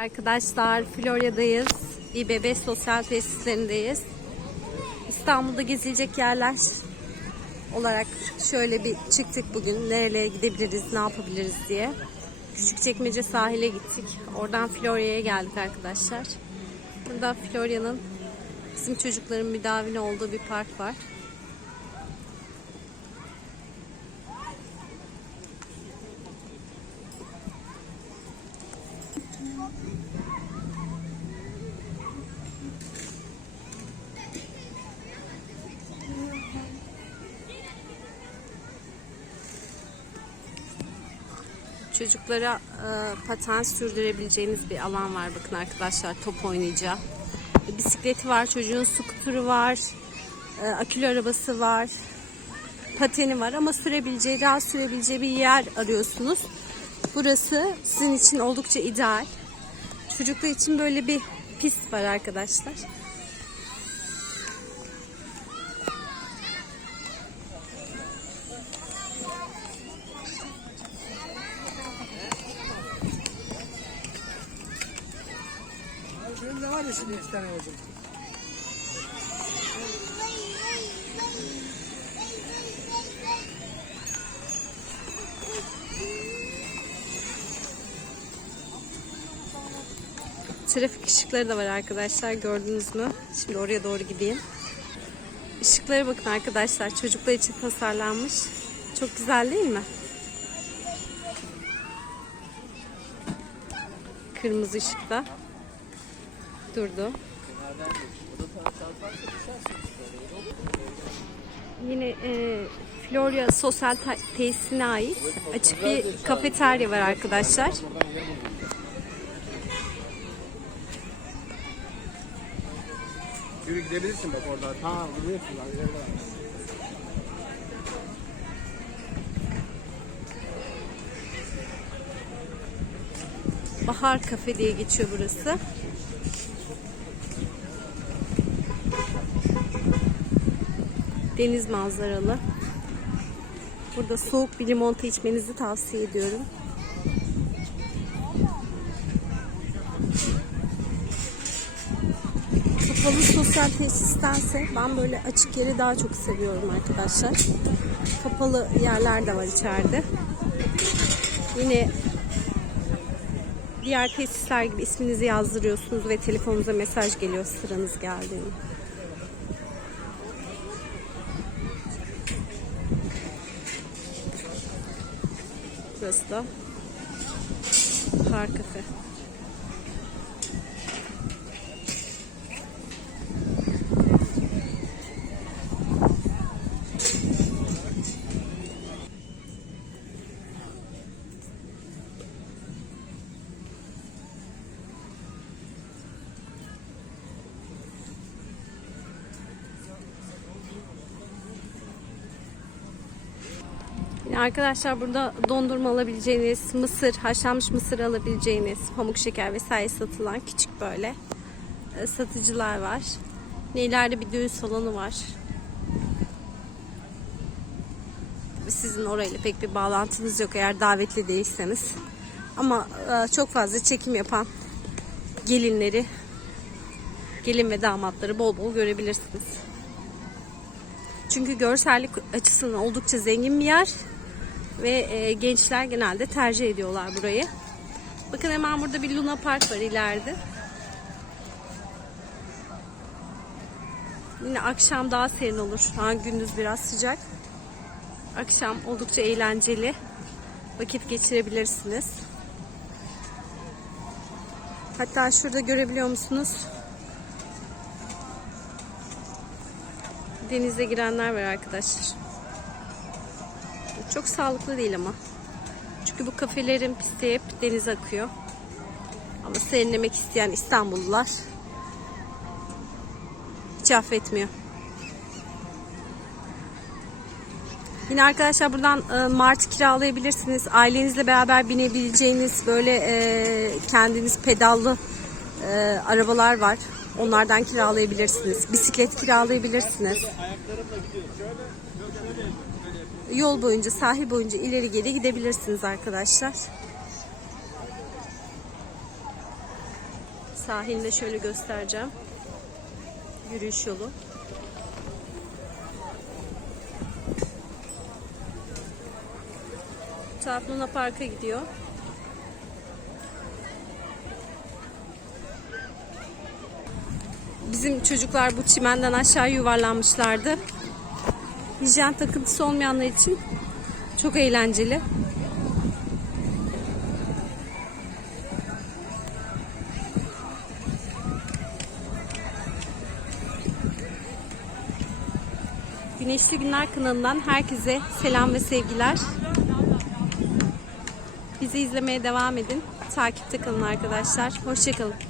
Arkadaşlar Florya'dayız. İBB sosyal tesislerindeyiz. İstanbul'da gezilecek yerler olarak şöyle bir çıktık bugün. Nerelere gidebiliriz, ne yapabiliriz diye. Küçükçekmece sahile gittik. Oradan Florya'ya geldik arkadaşlar. Burada Florya'nın bizim çocukların müdavini olduğu bir park var. Çocuklara e, paten sürdürebileceğiniz bir alan var. Bakın arkadaşlar top oynayacağı. E, Bisikleti var, çocuğun skuturu var, e, akülü arabası var, pateni var ama sürebileceği, rahat sürebileceği bir yer arıyorsunuz. Burası sizin için oldukça ideal. Çocuklar için böyle bir pist var arkadaşlar. İki tane olacak. Trafik ışıkları da var arkadaşlar gördünüz mü? Şimdi oraya doğru gideyim. Işıklara bakın arkadaşlar çocuklar için tasarlanmış. Çok güzel değil mi? Kırmızı ışıkta durdu. Yine e, Florya Sosyal Tesisine ait açık bir kafeterya var arkadaşlar. Yürü gidebilirsin bak orada. İleride var. Bahar Kafe diye geçiyor burası. Deniz manzaralı. Burada soğuk bir limonata içmenizi tavsiye ediyorum. Kapalı sosyal tesistense ben böyle açık yeri daha çok seviyorum arkadaşlar. Kapalı yerler de var içeride. Yine diğer tesisler gibi isminizi yazdırıyorsunuz ve telefonunuza mesaj geliyor sıranız geldiğinde. Burası da Par Kafe. Yine arkadaşlar burada dondurma alabileceğiniz, mısır, haşlanmış mısır alabileceğiniz, pamuk şeker vesaire satılan küçük böyle e, satıcılar var. Yine bir düğün salonu var. Tabii Sizin orayla pek bir bağlantınız yok eğer davetli değilseniz. Ama e, çok fazla çekim yapan gelinleri, gelin ve damatları bol bol görebilirsiniz. Çünkü görsellik açısından oldukça zengin bir yer ve e, gençler genelde tercih ediyorlar burayı. Bakın hemen burada bir Luna Park var ileride. Yine akşam daha serin olur. Şu an gündüz biraz sıcak. Akşam oldukça eğlenceli vakit geçirebilirsiniz. Hatta şurada görebiliyor musunuz? Denize girenler var arkadaşlar. Çok sağlıklı değil ama. Çünkü bu kafelerin pisti hep denize akıyor. Ama serinlemek isteyen İstanbullular hiç affetmiyor. Yine arkadaşlar buradan e, martı kiralayabilirsiniz. Ailenizle beraber binebileceğiniz böyle e, kendiniz pedallı e, arabalar var. Onlardan kiralayabilirsiniz. Bisiklet kiralayabilirsiniz. Yol boyunca, sahil boyunca ileri geri gidebilirsiniz arkadaşlar. Sahilde şöyle göstereceğim. Yürüyüş yolu. Taraf Luna Park'a gidiyor. Bizim çocuklar bu çimenden aşağı yuvarlanmışlardı. Hijyen takıntısı olmayanlar için çok eğlenceli. Güneşli Günler kanalından herkese selam ve sevgiler. Bizi izlemeye devam edin. Takipte kalın arkadaşlar. Hoşçakalın.